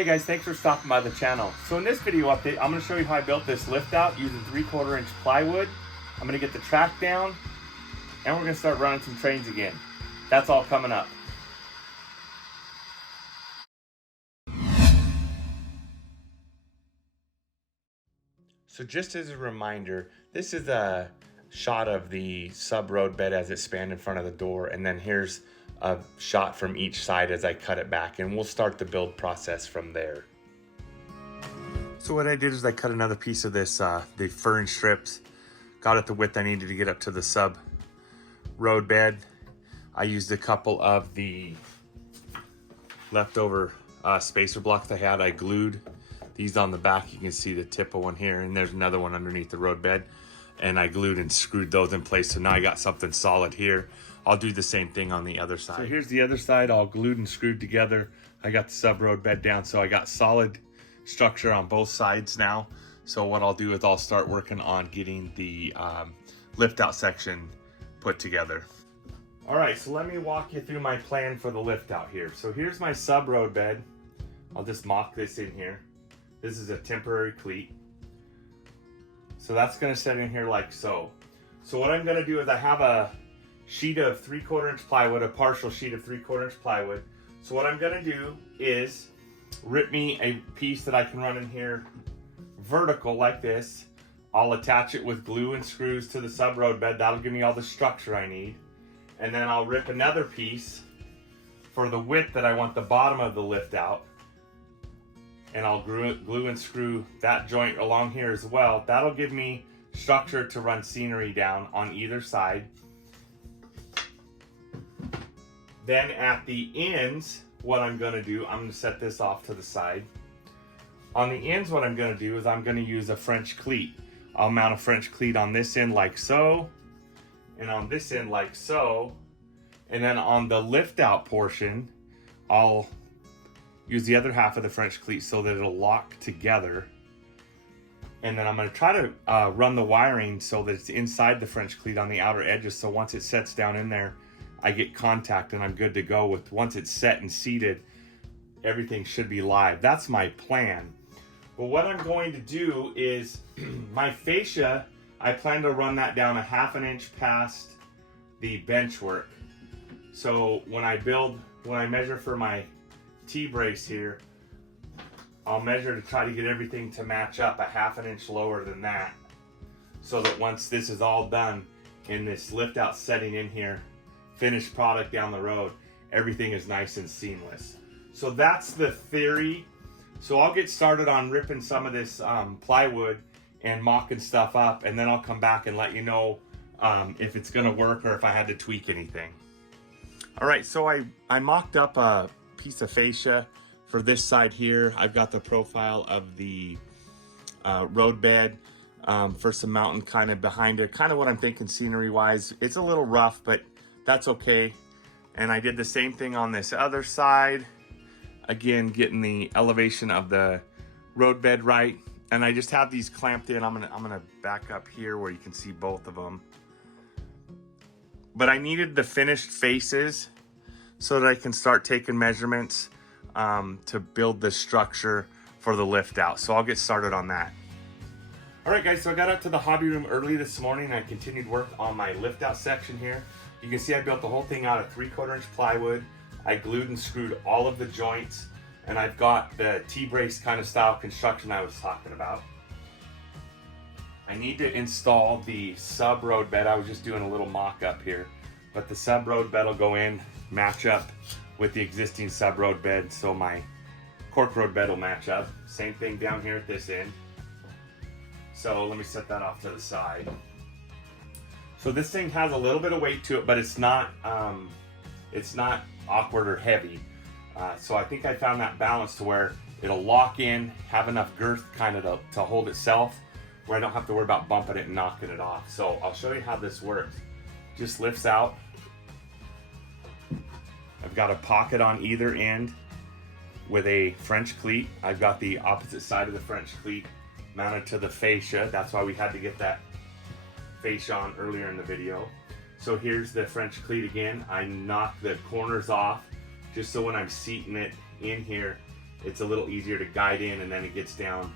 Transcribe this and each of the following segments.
Hey guys, thanks for stopping by the channel. So in this video update, I'm going to show you how I built this lift out using 3/4 inch plywood. I'm going to get the track down and we're going to start running some trains again. That's all coming up. So just as a reminder, this is a shot of the sub road bed as it spanned in front of the door, and then here's a shot from each side as I cut it back, and we'll start the build process from there. So what I did is I cut another piece of this, the fern strips, got it the width I needed to get up to the sub road bed. I used a couple of the leftover spacer blocks I had. I glued these on the back. You can see the tip of one here, and there's another one underneath the road bed. And I glued and screwed those in place. So now I got something solid here. I'll do the same thing on the other side. So here's the other side, all glued and screwed together. I got the sub road bed down, so I got solid structure on both sides now. So what I'll do is I'll start working on getting the lift out section put together. All right, so let me walk you through my plan for the lift out here. So here's my sub road bed. I'll just mock this in here. This is a temporary cleat. So that's gonna set in here like so. So what I'm gonna do is I have a sheet of 3/4 inch plywood, a partial sheet of 3/4 inch plywood. So what I'm gonna do is rip me a piece that I can run in here vertical like this. I'll attach it with glue and screws to the sub road bed. That'll give me all the structure I need. And then I'll rip another piece for the width that I want the bottom of the lift out. And I'll glue and screw that joint along here as well. That'll give me structure to run scenery down on either side. Then at the ends, what I'm gonna do, I'm gonna set this off to the side. On the ends, what I'm gonna do is I'm gonna use a French cleat. I'll mount a French cleat on this end like so, and on this end like so. And then on the lift out portion, I'll use the other half of the French cleat so that it'll lock together. And then I'm gonna try to run the wiring so that it's inside the French cleat on the outer edges. So once it sets down in there, I get contact and I'm good to go with. Once it's set and seated, everything should be live. That's my plan. But what I'm going to do is my fascia, I plan to run that down a 1/2 inch past the benchwork. So when I measure for my T-brace here, I'll measure to try to get everything to match up a 1/2 inch lower than that, so that once this is all done in this lift out setting in here, finished product down the road, everything is nice and seamless. So that's the theory. So I'll get started on ripping some of this plywood and mocking stuff up, and then I'll come back and let you know if it's gonna work or if I had to tweak anything. All right, so I mocked up a piece of fascia for this side here. I've got the profile of the road bed for some mountain kind of behind it, kind of what I'm thinking scenery wise. It's a little rough, but that's okay. And I did the same thing on this other side, again getting the elevation of the road bed right. And I just have these clamped in. I'm gonna back up here where you can see both of them. But I needed the finished faces so that I can start taking measurements to build the structure for the lift out. So I'll get started on that. All right guys, so I got out to the hobby room early this morning and I continued work on my lift out section here. You can see I built the whole thing out of 3/4 inch plywood. I glued and screwed all of the joints, and I've got the T-brace kind of style construction I was talking about. I need to install the sub road bed. I was just doing a little mock up here, but the sub road bed will go in, match up with the existing sub road bed, so my cork road bed will match up. Same thing down here at this end. So let me set that off to the side. So this thing has a little bit of weight to it, but it's not awkward or heavy. So I think I found that balance to where it'll lock in, have enough girth kind of to hold itself, where I don't have to worry about bumping it and knocking it off. So I'll show you how this works. Just lifts out. I've got a pocket on either end with a French cleat. I've got the opposite side of the French cleat mounted to the fascia. That's why we had to get that fascia on earlier in the video. So here's the French cleat again. I knock the corners off just so when I'm seating it in here, it's a little easier to guide in, and then it gets down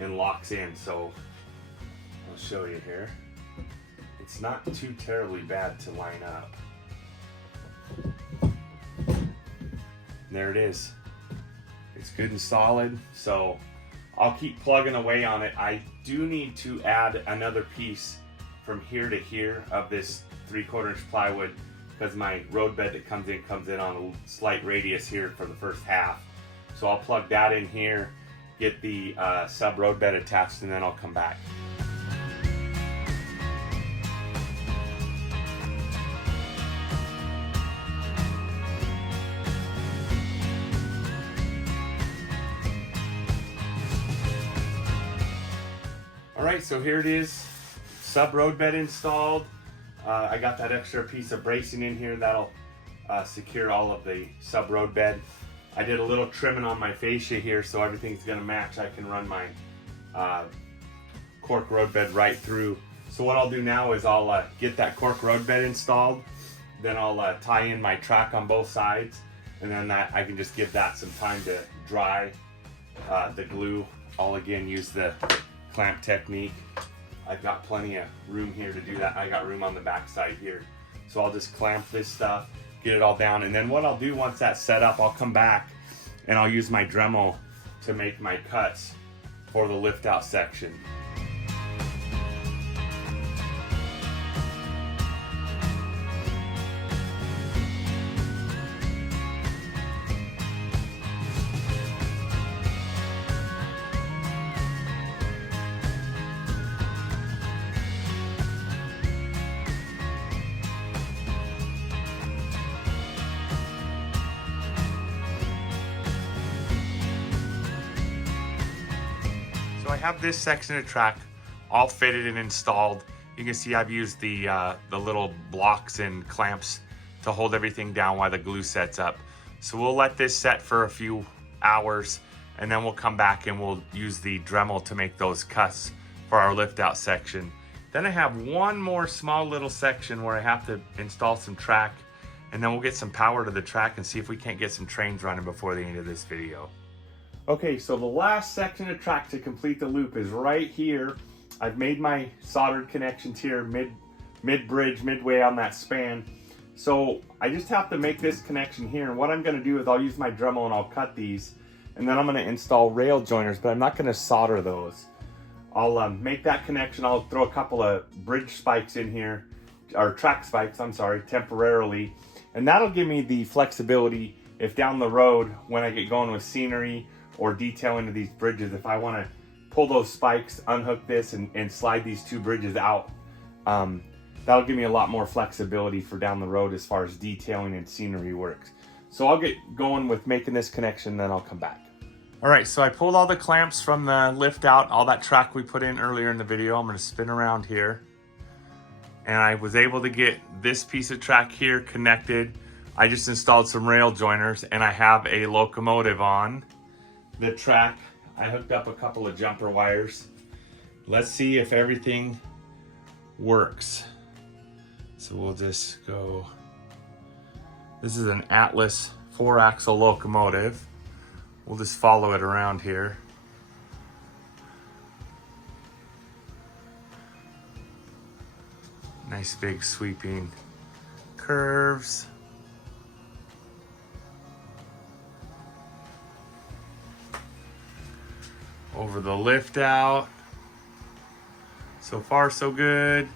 and locks in. So I'll show you here. It's not too terribly bad to line up. There it is. It's good and solid, so I'll keep plugging away on it. I do need to add another piece from here to here of this 3/4 inch plywood, because my road bed that comes in on a slight radius here for the first half. So I'll plug that in here, get the sub road bed attached, and then I'll come back. Alright, so here it is, sub road bed installed. I got that extra piece of bracing in here that'll secure all of the sub road bed. I did a little trimming on my fascia here so everything's gonna match. I can run my cork road bed right through. So what I'll do now is I'll get that cork road bed installed, then I'll tie in my track on both sides, and then I can just give that some time to dry the glue. I'll again use the clamp technique. I've got plenty of room here to do that. I got room on the back side here. So I'll just clamp this stuff, get it all down, and then what I'll do once that's set up, I'll come back and I'll use my Dremel to make my cuts for the lift out section. So I have this section of track all fitted and installed. You can see I've used the little blocks and clamps to hold everything down while the glue sets up. So we'll let this set for a few hours, and then we'll come back and we'll use the Dremel to make those cuts for our lift out section. Then I have one more small little section where I have to install some track, and then we'll get some power to the track and see if we can't get some trains running before the end of this video. Okay, so the last section of track to complete the loop is right here. I've made my soldered connections here mid-bridge, midway on that span. So I just have to make this connection here, and what I'm gonna do is I'll use my Dremel and I'll cut these, and then I'm gonna install rail joiners, but I'm not gonna solder those. I'll make that connection. I'll throw a couple of bridge spikes in here, or track spikes, I'm sorry, temporarily, and that'll give me the flexibility if down the road, when I get going with scenery or detail into these bridges, if I want to pull those spikes, unhook this, and slide these two bridges out, that'll give me a lot more flexibility for down the road as far as detailing and scenery works. So I'll get going with making this connection, then I'll come back. All right, so I pulled all the clamps from the lift out, all that track we put in earlier in the video. I'm going to spin around here, and I was able to get this piece of track here connected. I just installed some rail joiners, and I have a locomotive on the track. I hooked up a couple of jumper wires. Let's see if everything works. So we'll just go. This is an Atlas 4-axle locomotive. We'll just follow it around here. Nice big sweeping curves. Over the lift out. So far so good.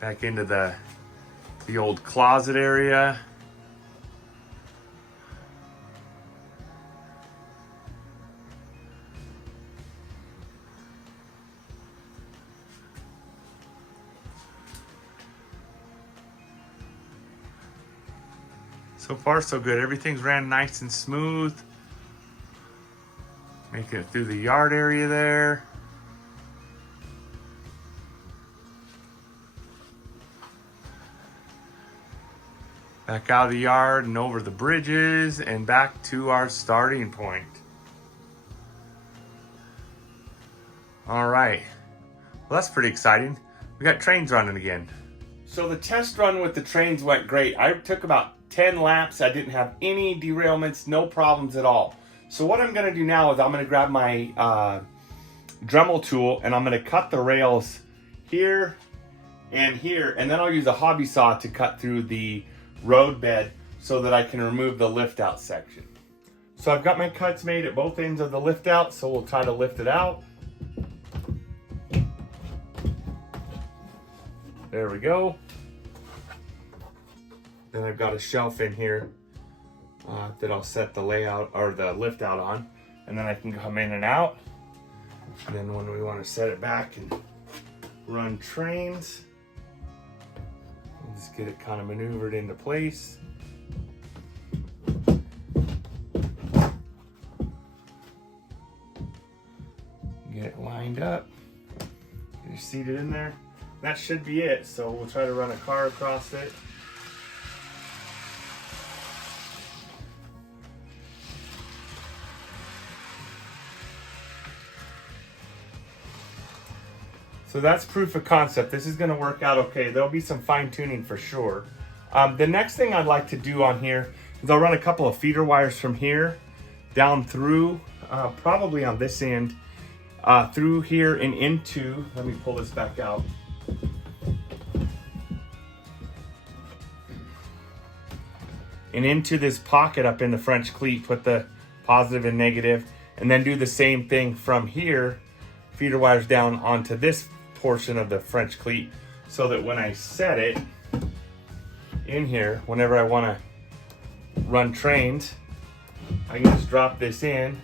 Back into the old closet area. So far so good. Everything's ran nice and smooth. Making it through the yard area there. Back out of the yard and over the bridges and back to our starting point. All right, well, that's pretty exciting. We got trains running again. So the test run with the trains went great. I took about 10 laps. I didn't have any derailments, no problems at all. So what I'm gonna do now is I'm gonna grab my Dremel tool and I'm gonna cut the rails here and here, and then I'll use a hobby saw to cut through the road bed so that I can remove the lift out section. So I've got my cuts made at both ends of the lift out, so we'll try to lift it out. There we go. Then I've got a shelf in here that I'll set the layout or the lift out on, and then I can come in and out. And then when we want to set it back and run trains, just get it kind of maneuvered into place. Get it lined up. Get it seated in there. That should be it. So we'll try to run a car across it. So that's proof of concept. This is gonna work out okay. There'll be some fine tuning for sure. The next thing I'd like to do on here is I'll run a couple of feeder wires from here down through, probably on this end, through here and into, let me pull this back out. And into this pocket up in the French cleat, put the positive and negative, and then do the same thing from here, feeder wires down onto this portion of the French cleat, so that when I set it in here, whenever I want to run trains, I can just drop this in,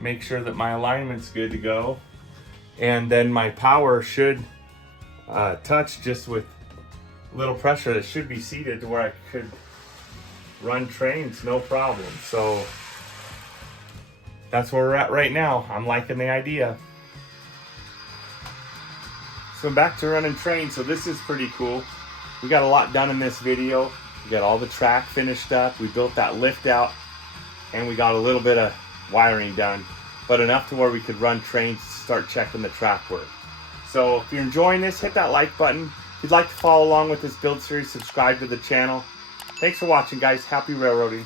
make sure that my alignment's good to go, and then my power should touch just with little pressure. That should be seated to where I could run trains no problem. So that's where we're at right now. I'm liking the idea. So back to running trains. So this is pretty cool. We got a lot done in this video. We got all the track finished up. We built that lift out, and we got a little bit of wiring done, but enough to where we could run trains to start checking the track work. So if you're enjoying this, hit that like button. If you'd like to follow along with this build series, subscribe to the channel. Thanks for watching, guys. Happy railroading.